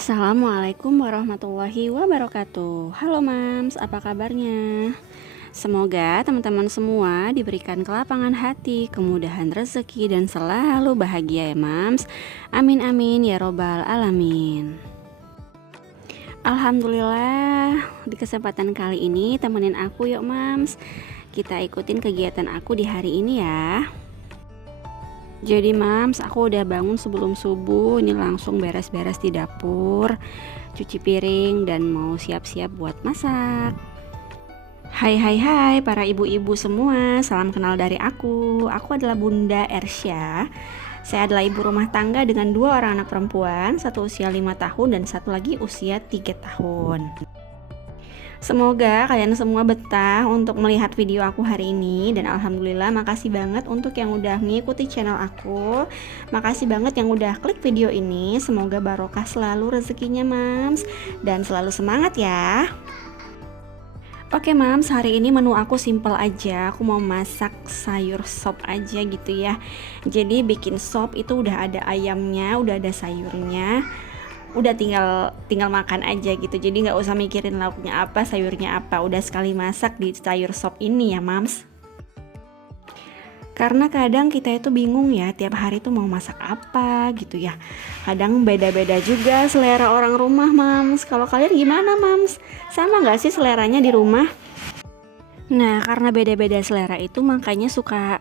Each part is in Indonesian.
Assalamualaikum warahmatullahi wabarakatuh. Halo Mams, apa kabarnya? Semoga teman-teman semua diberikan kelapangan hati, kemudahan rezeki, dan selalu bahagia ya Mams. Amin amin ya robbal alamin. Alhamdulillah, di kesempatan kali ini temenin aku yuk Mams. Kita ikutin kegiatan aku di hari ini ya. Jadi Mams, aku udah bangun sebelum subuh. Ini langsung beres-beres di dapur, cuci piring, dan mau siap-siap buat masak. Hai hai hai para ibu-ibu semua, salam kenal dari aku. Aku adalah Bunda Ersya. Saya adalah ibu rumah tangga dengan 2 orang anak perempuan, satu usia 5 tahun dan satu lagi usia 3 tahun. Semoga kalian semua betah untuk melihat video aku hari ini. Dan alhamdulillah makasih banget untuk yang udah mengikuti channel aku. Makasih banget yang udah klik video ini. Semoga barokah selalu rezekinya Mams, dan selalu semangat ya. Oke Mams, hari ini menu aku simple aja. Aku mau masak sayur sop aja gitu ya. Jadi bikin sop itu udah ada ayamnya, udah ada sayurnya, udah tinggal makan aja gitu. Jadi nggak usah mikirin lauknya apa, sayurnya apa, udah sekali masak di sayur sop ini ya Mams. Karena kadang kita itu bingung ya, tiap hari tuh mau masak apa gitu ya. Kadang beda-beda juga selera orang rumah Mams. Kalau kalian gimana Mams? Sama nggak sih seleranya di rumah? Nah, karena beda-beda selera itu makanya suka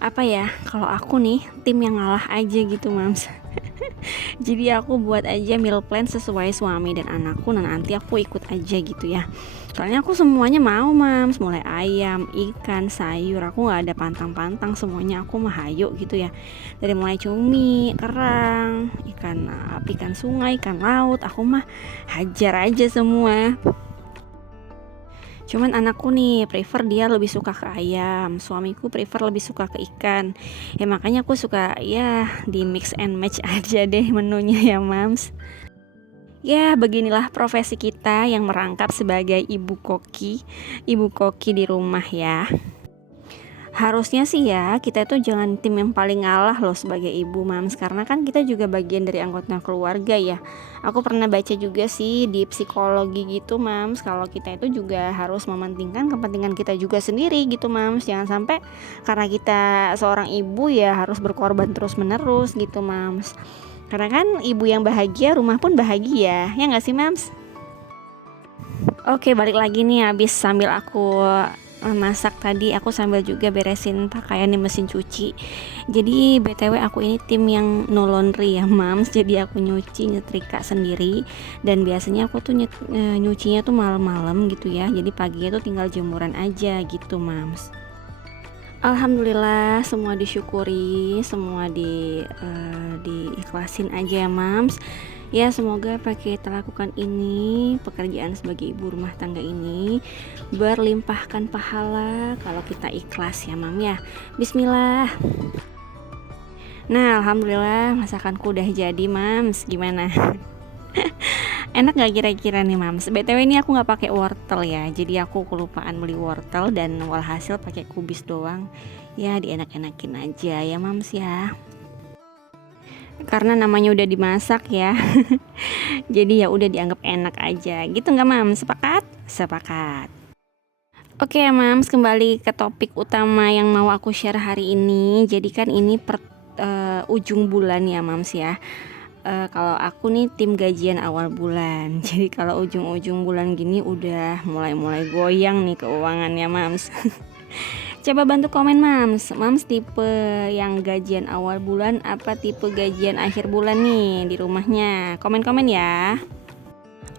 apa ya, kalau aku nih tim yang ngalah aja gitu Mams. Jadi aku buat aja meal plan sesuai suami dan anakku, dan nanti aku ikut aja gitu ya. Soalnya aku semuanya mau Mams, mulai ayam, ikan, sayur, aku gak ada pantang-pantang, semuanya aku mah hayo gitu ya. Dari mulai cumi, kerang, ikan sungai, ikan laut, aku mah hajar aja semua. Cuman anakku nih prefer, dia lebih suka ke ayam, suamiku prefer lebih suka ke ikan. Ya makanya aku suka ya di mix and match aja deh menunya ya Mams. Ya beginilah profesi kita yang merangkap sebagai ibu koki di rumah ya. Harusnya sih ya kita itu jangan tim yang paling ngalah loh sebagai ibu Mams, karena kan kita juga bagian dari anggota keluarga ya. Aku pernah baca juga sih di psikologi gitu Mams, kalau kita itu juga harus mementingkan kepentingan kita juga sendiri gitu Mams. Jangan sampai karena kita seorang ibu ya harus berkorban terus menerus gitu Mams. Karena kan ibu yang bahagia, rumah pun bahagia, ya nggak sih Mams? Oke, balik lagi nih, habis sambil aku masak tadi, aku sambil juga beresin pakaian di mesin cuci. Jadi BTW aku ini tim yang no laundry ya Mams. Jadi aku nyuci, nyetrika sendiri. Dan biasanya aku tuh nyucinya tuh malam-malam gitu ya. Jadi paginya tuh tinggal jemuran aja gitu Mams. Alhamdulillah semua disyukuri, semua diikhlasin aja ya Mams. Ya semoga apa kita lakukan ini, pekerjaan sebagai ibu rumah tangga ini berlimpahkan pahala kalau kita ikhlas ya Mam ya. Bismillah. Nah alhamdulillah masakanku udah jadi Mams. Gimana? Enak gak kira-kira nih Mams? BTW ini aku gak pakai wortel ya. Jadi aku kelupaan beli wortel dan walhasil pakai kubis doang. Ya dienak-enakin aja ya Mams ya. Karena namanya udah dimasak ya. Jadi ya udah dianggap enak aja. Gitu gak Mams? Sepakat? Sepakat. Oke Mams, kembali ke topik utama yang mau aku share hari ini. Jadi kan ini ujung bulan ya Mams ya. Kalau aku nih tim gajian awal bulan. Jadi kalau ujung-ujung bulan gini udah mulai goyang nih keuangannya Mams. Coba bantu komen Mams. Mams tipe yang gajian awal bulan apa tipe gajian akhir bulan nih di rumahnya? Komen-komen ya.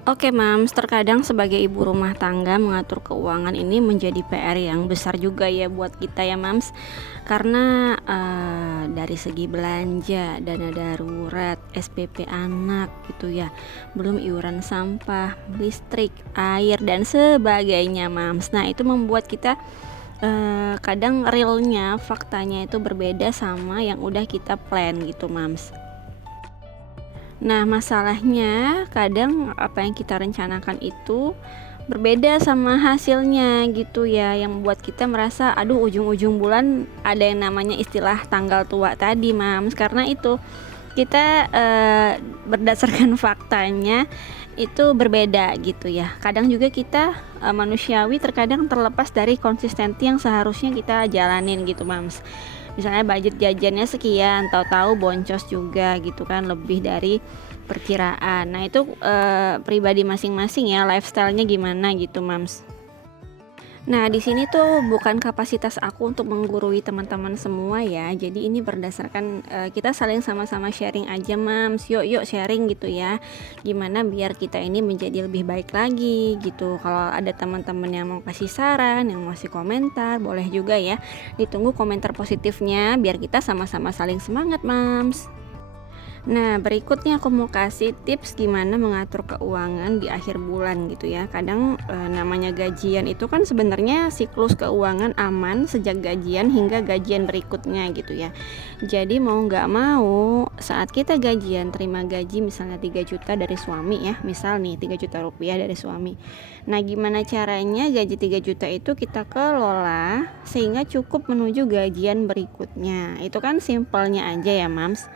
Oke Mams, terkadang sebagai ibu rumah tangga mengatur keuangan ini menjadi PR yang besar juga ya buat kita ya Mams. Karena dari segi belanja, dana darurat, SPP anak gitu ya, belum iuran sampah, listrik, air dan sebagainya Mams. Nah itu membuat kita kadang realnya, faktanya itu berbeda sama yang udah kita plan gitu Mams. Nah masalahnya kadang apa yang kita rencanakan itu berbeda sama hasilnya gitu ya, yang membuat kita merasa aduh ujung-ujung bulan ada yang namanya istilah tanggal tua tadi Mams. Karena itu kita berdasarkan faktanya itu berbeda gitu ya. Kadang juga kita manusiawi terkadang terlepas dari konsistensi yang seharusnya kita jalanin gitu Mams. Misalnya budget jajannya sekian, tahu-tahu boncos juga gitu kan, lebih dari perkiraan. Nah itu pribadi masing-masing ya, lifestyle-nya gimana gitu Mams. Nah, di sini tuh bukan kapasitas aku untuk menggurui teman-teman semua ya. Jadi ini berdasarkan kita saling sama-sama sharing aja, Mams. Yuk sharing gitu ya. Gimana biar kita ini menjadi lebih baik lagi gitu. Kalau ada teman-teman yang mau kasih saran, yang mau kasih komentar, boleh juga ya. Ditunggu komentar positifnya biar kita sama-sama saling semangat, Mams. Nah, berikutnya aku mau kasih tips gimana mengatur keuangan di akhir bulan gitu ya. Kadang namanya gajian itu kan sebenarnya siklus keuangan aman sejak gajian hingga gajian berikutnya gitu ya. Jadi mau nggak mau saat kita gajian, terima gaji misalnya 3 juta dari suami ya, misal nih 3 juta rupiah dari suami. Nah, gimana caranya gaji 3 juta itu kita kelola sehingga cukup menuju gajian berikutnya. Itu kan simpelnya aja ya, Mams.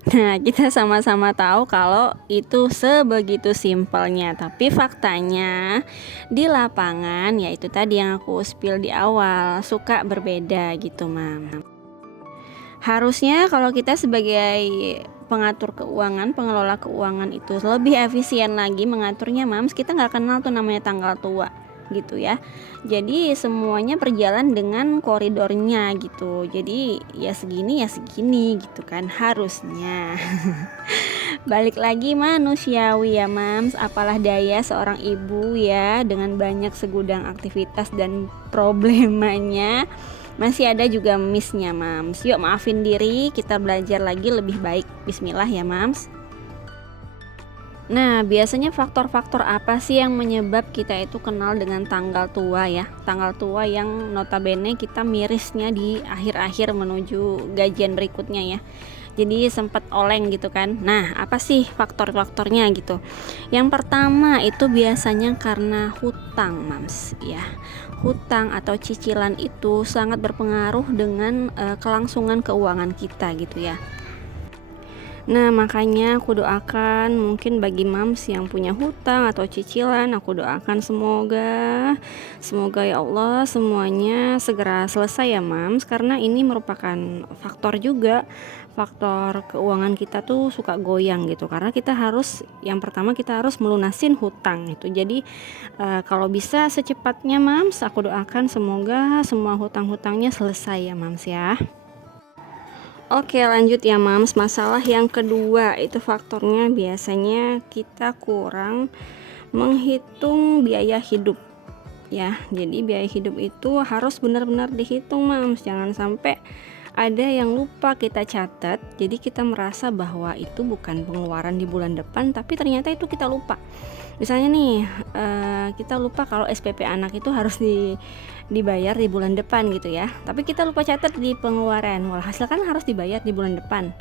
Nah, kita sama-sama tahu kalau itu sebegitu simpelnya, tapi faktanya di lapangan yaitu tadi yang aku spill di awal suka berbeda gitu, Mam. Harusnya kalau kita sebagai pengatur keuangan, pengelola keuangan itu lebih efisien lagi mengaturnya, Mams. Kita nggak kenal tuh namanya tanggal tua gitu ya. Jadi semuanya berjalan dengan koridornya gitu. Jadi ya segini gitu kan harusnya. Balik lagi manusiawi ya Mams, apalah daya seorang ibu ya dengan banyak segudang aktivitas dan problemanya. Masih ada juga missnya Mams. Yuk maafin diri, kita belajar lagi lebih baik. Bismillah ya Mams. Nah, biasanya faktor-faktor apa sih yang menyebab kita itu kenal dengan tanggal tua ya? Tanggal tua yang notabene kita mirisnya di akhir-akhir menuju gajian berikutnya ya. Jadi sempat oleng gitu kan. Nah, apa sih faktor-faktornya gitu? Yang pertama itu biasanya karena hutang, Mams, ya. Hutang atau cicilan itu sangat berpengaruh dengan kelangsungan keuangan kita gitu ya. Nah, makanya aku doakan mungkin bagi Mams yang punya hutang atau cicilan, aku doakan semoga ya Allah semuanya segera selesai ya Mams, karena ini merupakan faktor juga, faktor keuangan kita tuh suka goyang gitu, karena kita harus, yang pertama kita harus melunasin hutang itu. Jadi kalau bisa secepatnya Mams, aku doakan semoga semua hutang-hutangnya selesai ya Mams ya. Oke, lanjut ya Mams. Masalah yang kedua itu faktornya biasanya kita kurang menghitung biaya hidup ya. Jadi biaya hidup itu harus benar-benar dihitung Mams. Jangan sampai ada yang lupa kita catat, jadi kita merasa bahwa itu bukan pengeluaran di bulan depan, tapi ternyata itu kita lupa. Misalnya nih kita lupa kalau SPP anak itu harus dibayar di bulan depan gitu ya, tapi kita lupa catat di pengeluaran, walhasil kan harus dibayar di bulan depan.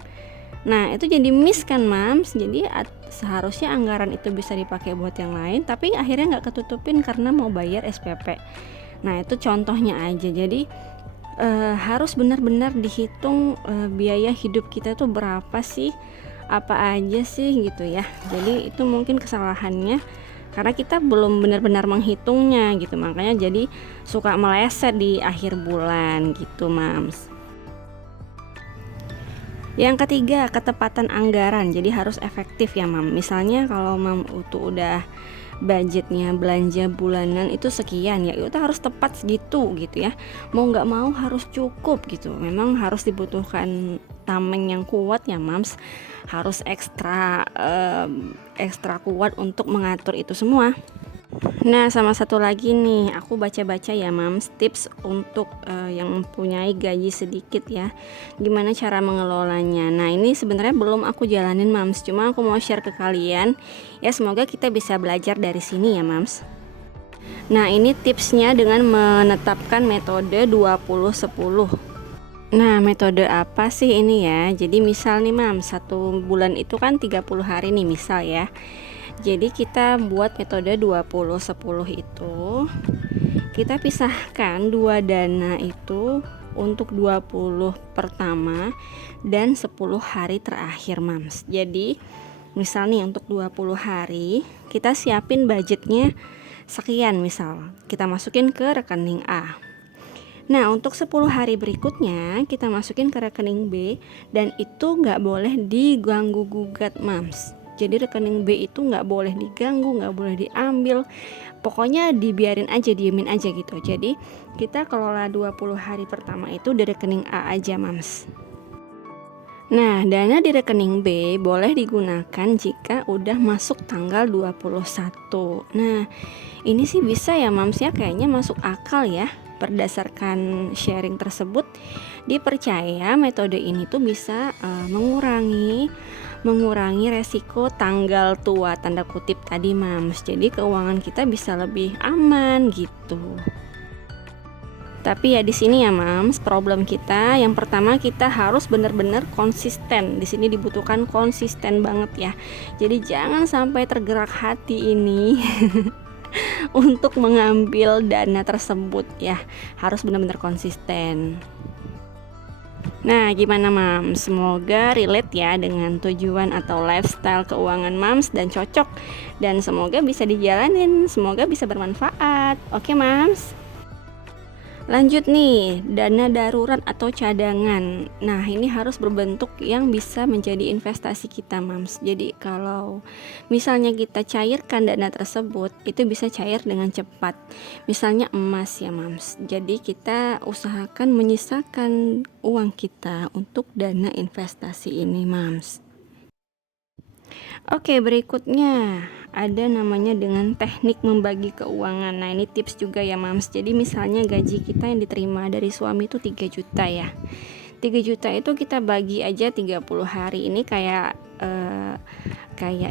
Nah itu jadi miss kan Mams. Jadi seharusnya anggaran itu bisa dipakai buat yang lain, tapi akhirnya nggak ketutupin karena mau bayar SPP. Nah itu contohnya aja. Jadi harus benar-benar dihitung biaya hidup kita tuh berapa sih, apa aja sih gitu ya. Jadi itu mungkin kesalahannya karena kita belum benar-benar menghitungnya gitu, makanya jadi suka meleset di akhir bulan gitu Mams. Yang ketiga, ketepatan anggaran. Jadi harus efektif ya Mam. Misalnya kalau Mam itu udah budgetnya belanja bulanan itu sekian ya, itu harus tepat segitu gitu ya. Mau nggak mau harus cukup gitu. Memang harus dibutuhkan tameng yang kuat ya Mams. Harus ekstra kuat untuk mengatur itu semua. Nah sama satu lagi nih, aku baca-baca ya Mams, tips untuk yang mempunyai gaji sedikit ya, gimana cara mengelolanya. Nah ini sebenarnya belum aku jalanin Mams, cuma aku mau share ke kalian ya, semoga kita bisa belajar dari sini ya Mams. Nah ini tipsnya dengan menetapkan metode 20-10. Nah metode apa sih ini ya? Jadi misal nih Mams, 1 bulan itu kan 30 hari nih misal ya. Jadi kita buat metode 20-10 itu, kita pisahkan 2 dana itu untuk 20 pertama dan 10 hari terakhir Mams. Jadi misal nih untuk 20 hari kita siapin budgetnya sekian, misal kita masukin ke rekening A. Nah untuk 10 hari berikutnya kita masukin ke rekening B, dan itu nggak boleh diganggu gugat Mams. Jadi rekening B itu nggak boleh diganggu, nggak boleh diambil, pokoknya dibiarin aja, diemin aja gitu. Jadi kita kelola 20 hari pertama itu di rekening A aja Mams. Nah dana di rekening B boleh digunakan jika udah masuk tanggal 21. Nah ini sih bisa ya Mams ya, kayaknya masuk akal ya. Berdasarkan sharing tersebut, dipercaya metode ini tuh bisa mengurangi resiko tanggal tua tanda kutip tadi Mams. Jadi keuangan kita bisa lebih aman gitu. Tapi ya di sini ya Mams, problem kita yang pertama kita harus benar-benar konsisten. Di sini dibutuhkan konsisten banget ya. Jadi jangan sampai tergerak hati ini untuk mengambil dana tersebut ya. Harus benar-benar konsisten. Nah gimana Mams, semoga relate ya dengan tujuan atau lifestyle keuangan Mams dan cocok, dan semoga bisa dijalanin, semoga bisa bermanfaat. Oke Mams, lanjut nih, dana darurat atau cadangan. Nah ini harus berbentuk yang bisa menjadi investasi kita Mams. Jadi kalau misalnya kita cairkan dana tersebut, itu bisa cair dengan cepat. Misalnya emas ya Mams. Jadi kita usahakan menyisakan uang kita untuk dana investasi ini Mams. Oke, berikutnya ada namanya dengan teknik membagi keuangan. Nah ini tips juga ya Mams. Jadi misalnya gaji kita yang diterima dari suami itu 3 juta ya, 3 juta itu kita bagi aja 30 hari. Ini kayak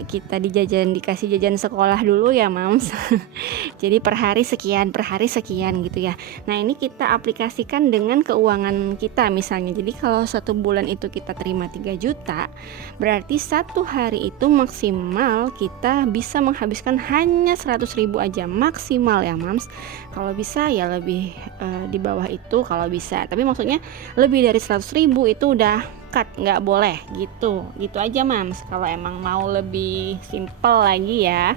kita dikasih jajan sekolah dulu ya Mams. Jadi per hari sekian gitu ya. Nah ini kita aplikasikan dengan keuangan kita misalnya. Jadi kalau 1 bulan itu kita terima 3 juta, berarti 1 hari itu maksimal kita bisa menghabiskan hanya 100.000 aja maksimal ya Mams. Kalau bisa ya lebih di bawah itu kalau bisa, tapi maksudnya lebih dari 100.000 itu udah cut, nggak boleh gitu aja Mams. Kalau emang mau lebih simple lagi ya,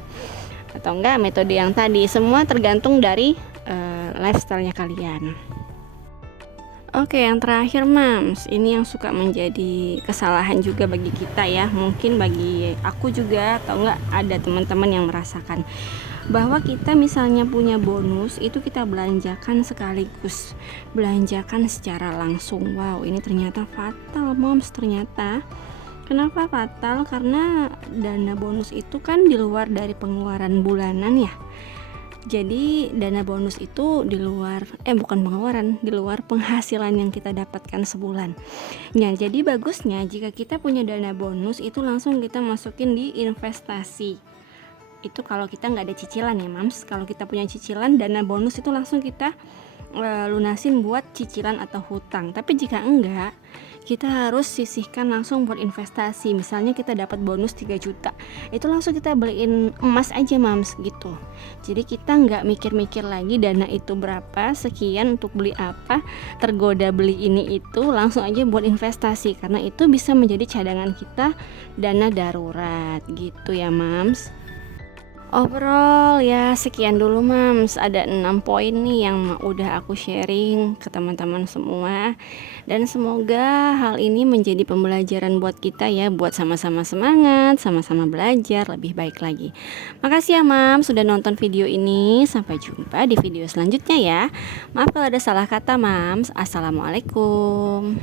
atau enggak metode yang tadi, semua tergantung dari lifestyle-nya kalian. Oke, yang terakhir Mams, ini yang suka menjadi kesalahan juga bagi kita ya, mungkin bagi aku juga, atau enggak ada teman-teman yang merasakan bahwa kita misalnya punya bonus itu kita belanjakan sekaligus, belanjakan secara langsung. Wow, ini ternyata fatal Moms. Ternyata kenapa fatal? Karena dana bonus itu kan di luar dari pengeluaran bulanan ya. Jadi dana bonus itu di luar bukan pengeluaran, di luar penghasilan yang kita dapatkan sebulan. Nah, jadi bagusnya jika kita punya dana bonus itu langsung kita masukin di investasi. Itu kalau kita nggak ada cicilan ya Mams. Kalau kita punya cicilan, dana bonus itu langsung kita lunasin buat cicilan atau hutang. Tapi jika enggak, kita harus sisihkan langsung buat investasi. Misalnya kita dapat bonus 3 juta, itu langsung kita beliin emas aja Mams gitu. Jadi kita nggak mikir-mikir lagi dana itu berapa, sekian untuk beli apa, tergoda beli ini itu, langsung aja buat investasi. Karena itu bisa menjadi cadangan kita, dana darurat gitu ya Mams. Overall ya sekian dulu Mams. Ada 6 poin nih yang udah aku sharing ke teman-teman semua. Dan semoga hal ini menjadi pembelajaran buat kita ya, buat sama-sama semangat, sama-sama belajar lebih baik lagi. Makasih ya Mams sudah nonton video ini. Sampai jumpa di video selanjutnya ya. Maaf kalau ada salah kata Mams. Assalamualaikum.